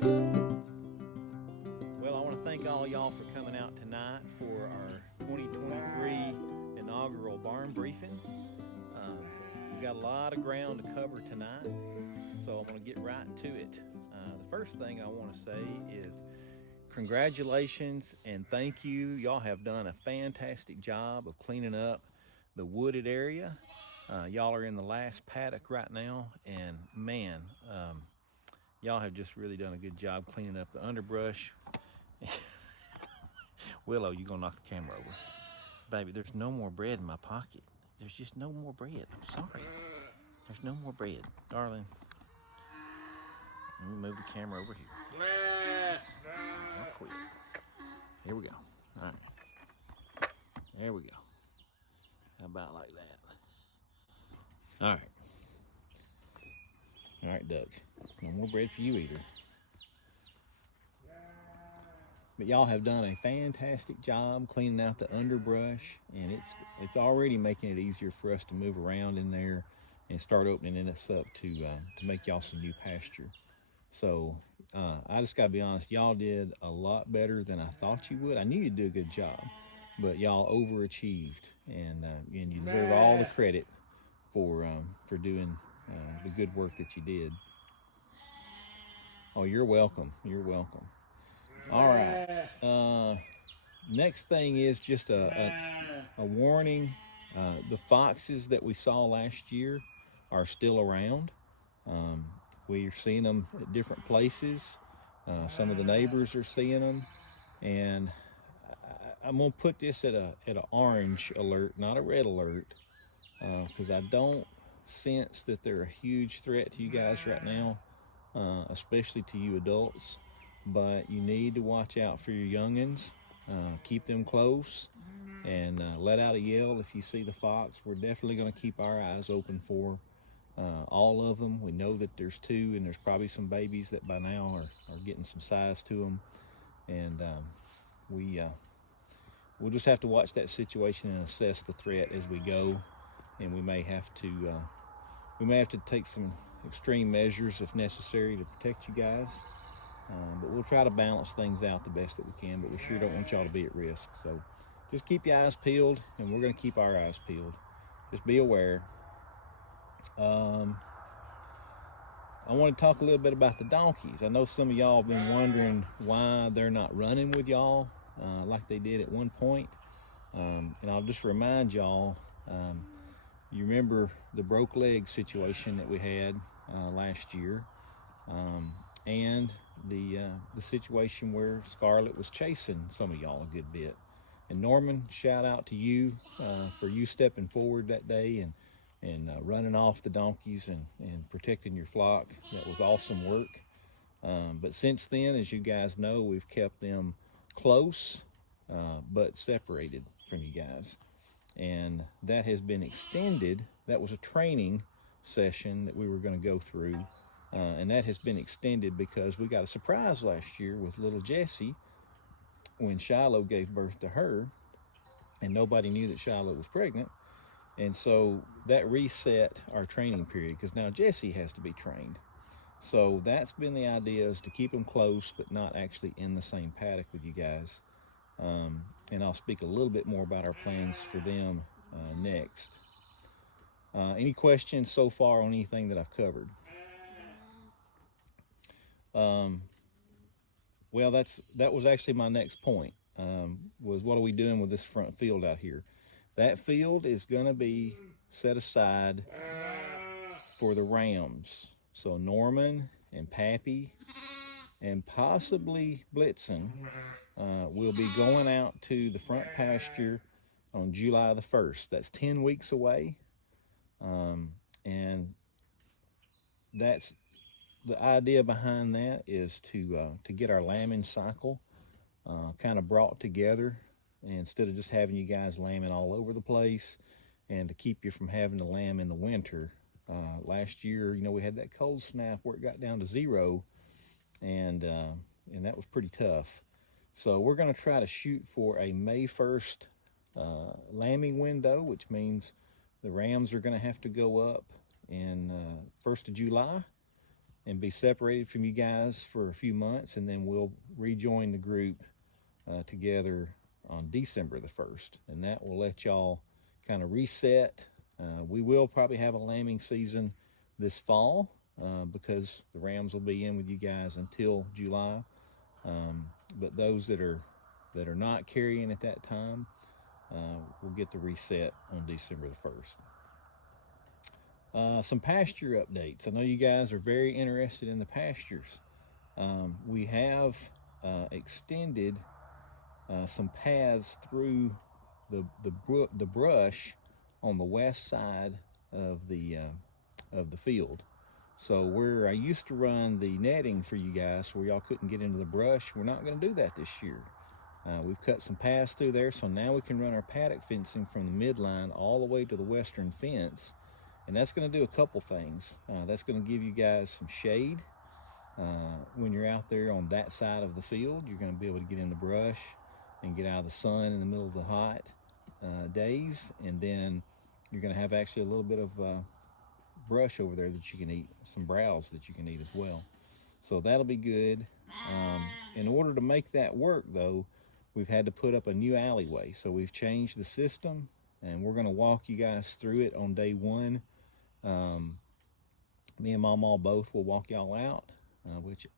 Well, I want to thank all y'all for coming out tonight for our 2023 inaugural barn briefing. We've got a lot of ground to cover tonight, so I'm going to get right into it. The first thing I want to say is congratulations and thank you. Y'all have done a fantastic job of cleaning up the wooded area. Y'all are in the last paddock right now, and man, y'all have just really done a good job cleaning up the underbrush. Willow, you gonna knock the camera over. Baby, there's no more bread in my pocket. There's just no more bread. I'm sorry. There's no more bread. Darling, let me move the camera over here. I'll quit. Here we go. All right. There we go. How about like that? All right. All right, Duck. No more bread for you either. But y'all have done a fantastic job cleaning out the underbrush, and it's already making it easier for us to move around in there and start opening us up to make y'all some new pasture. So I just gotta be honest, y'all did a lot better than I thought you would. I knew you'd do a good job, but y'all overachieved, and you deserve all the credit for doing the good work that you did. Oh, you're welcome. You're welcome. All right. Next thing is just a warning. The foxes that we saw last year are still around. We are seeing them at different places. Some of the neighbors are seeing them, and I'm gonna put this at an orange alert, not a red alert, because I don't sense that they're a huge threat to you guys right now, especially to you adults. But you need to watch out for your youngins. Keep them close, and let out a yell if you see the fox. We're definitely going to keep our eyes open for all of them. We know that there's two, and there's probably some babies that by now are getting some size to them, and we'll just have to watch that situation and assess the threat as we go. And we may have to take some extreme measures if necessary to protect you guys. But we'll try to balance things out the best that we can, but we sure don't want y'all to be at risk. So just keep your eyes peeled, and we're going to keep our eyes peeled. Just be aware. I want to talk a little bit about the donkeys. I know some of y'all have been wondering why they're not running with y'all like they did at one point. And I'll just remind y'all, you remember the broke leg situation that we had last year. And the situation where Scarlett was chasing some of y'all a good bit. And Norman, shout out to you for you stepping forward that day and running off the donkeys and protecting your flock. That was awesome work. But since then, as you guys know, we've kept them close but separated from you guys. And that has been extended. That was a training session that we were going to go through. And that has been extended because we got a surprise last year with little Jessie when Shiloh gave birth to her, and nobody knew that Shiloh was pregnant. And so that reset our training period because now Jessie has to be trained. So that's been the idea, is to keep them close but not actually in the same paddock with you guys. And I'll speak a little bit more about our plans for them next. Any questions so far on anything that I've covered? Well, that was actually my next point, was what are we doing with this front field out here? That field is going to be set aside for the rams. So Norman and Pappy and possibly Blitzen will be going out to the front pasture on July the 1st. That's 10 weeks away. And that's the idea behind that, is to get our lambing cycle kind of brought together, instead of just having you guys lambing all over the place, and to keep you from having to lamb in the winter. Last year, we had that cold snap where it got down to 0, and that was pretty tough. So we're going to try to shoot for a May 1st lambing window, which means the rams are going to have to go up in 1st of July. and be separated from you guys for a few months, and then we'll rejoin the group together on December the 1st, and that will let y'all kind of reset. We will probably have a lambing season this fall because the rams will be in with you guys until July. But those that are not carrying at that time will get the reset on December the 1st. Some pasture updates. I know you guys are very interested in the pastures. We have extended some paths through the brush on the west side of the field. So where I used to run the netting for you guys where y'all couldn't get into the brush, we're not going to do that this year. We've cut some paths through there, so now we can run our paddock fencing from the midline all the way to the western fence, and that's going to do a couple things. That's going to give you guys some shade when you're out there on that side of the field. You're going to be able to get in the brush and get out of the sun in the middle of the hot days, and then you're going to have actually a little bit of brush over there that you can eat, some browse that you can eat as well. So that'll be good. In order to make that work though, we've had to put up a new alleyway. So we've changed the system, and we're going to walk you guys through it on day one. Me and Mama both will walk y'all out,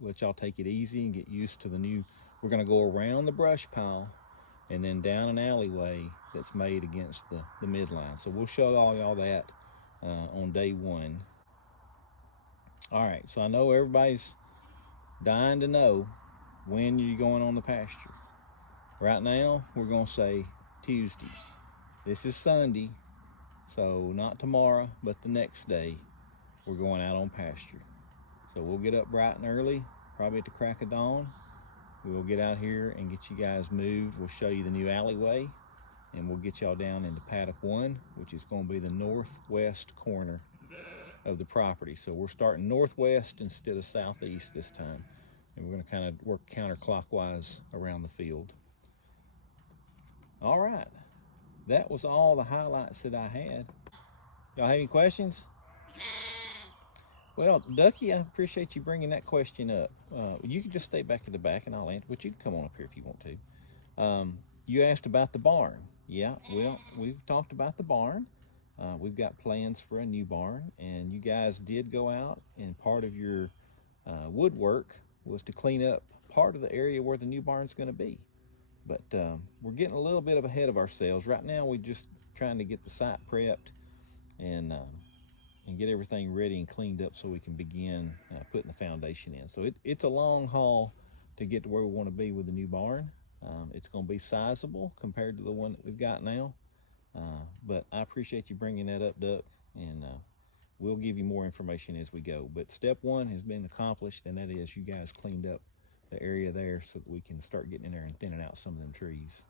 which y'all take it easy and get used to the new. We're going to go around the brush pile and then down an alleyway that's made against the midline. So we'll show all y'all that on day one. All right, so I know everybody's dying to know when you're going on the pasture. Right now, we're going to say Tuesday. This is Sunday, so not tomorrow, but the next day, we're going out on pasture. So we'll get up bright and early, probably at the crack of dawn. We'll get out here and get you guys moved. We'll show you the new alleyway, and we'll get y'all down into paddock 1, which is going to be the northwest corner of the property. So we're starting northwest instead of southeast this time, and we're going to kind of work counterclockwise around the field. All right, that was all the highlights that I had. Y'all have any questions? Well, Ducky, I appreciate you bringing that question up. You can just stay back to the back and I'll answer, but you can come on up here if you want to. You asked about the barn. Yeah, well, we've talked about the barn. We've got plans for a new barn, and you guys did go out, and part of your woodwork was to clean up part of the area where the new barn's going to be. But we're getting a little bit ahead of ourselves. Right now, we're just trying to get the site prepped and get everything ready and cleaned up so we can begin putting the foundation in. So it's a long haul to get to where we want to be with the new barn. It's going to be sizable compared to the one that we've got now. But I appreciate you bringing that up, Duck, and we'll give you more information as we go. But step one has been accomplished, and that is you guys cleaned up the area there so that we can start getting in there and thinning out some of them trees.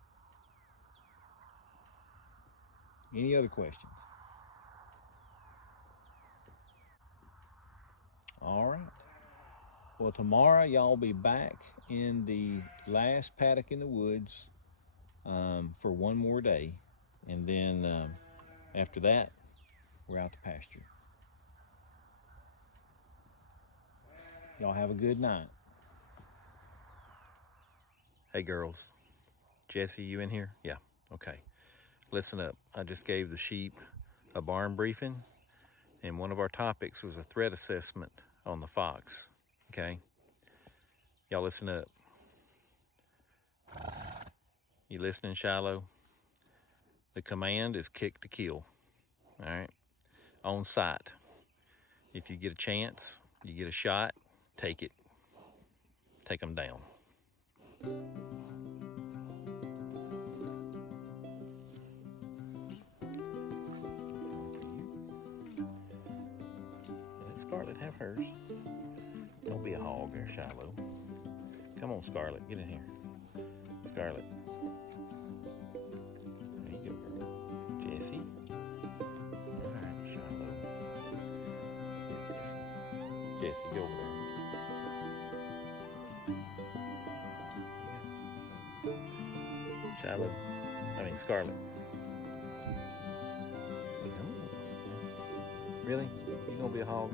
Any other questions? All right. Well, tomorrow y'all will be back in the last paddock in the woods for one more day. And then after that, we're out to pasture. Y'all have a good night. Hey girls, Jesse, you in here? Yeah, okay. Listen up, I just gave the sheep a barn briefing, and one of our topics was a threat assessment on the fox, okay? Y'all listen up. You listening, Shiloh? The command is kick to kill, all right? On sight. If you get a chance, you get a shot, take it. Take them down. Let Scarlett have hers. Don't be a hog there, Shiloh. Come on, Scarlett, get in here. Scarlett. There you go, girl. Jesse. All right, Shiloh. Get Jesse. Jesse, go over there. Shiloh. Scarlett. Come on. Really? You gonna be a hog?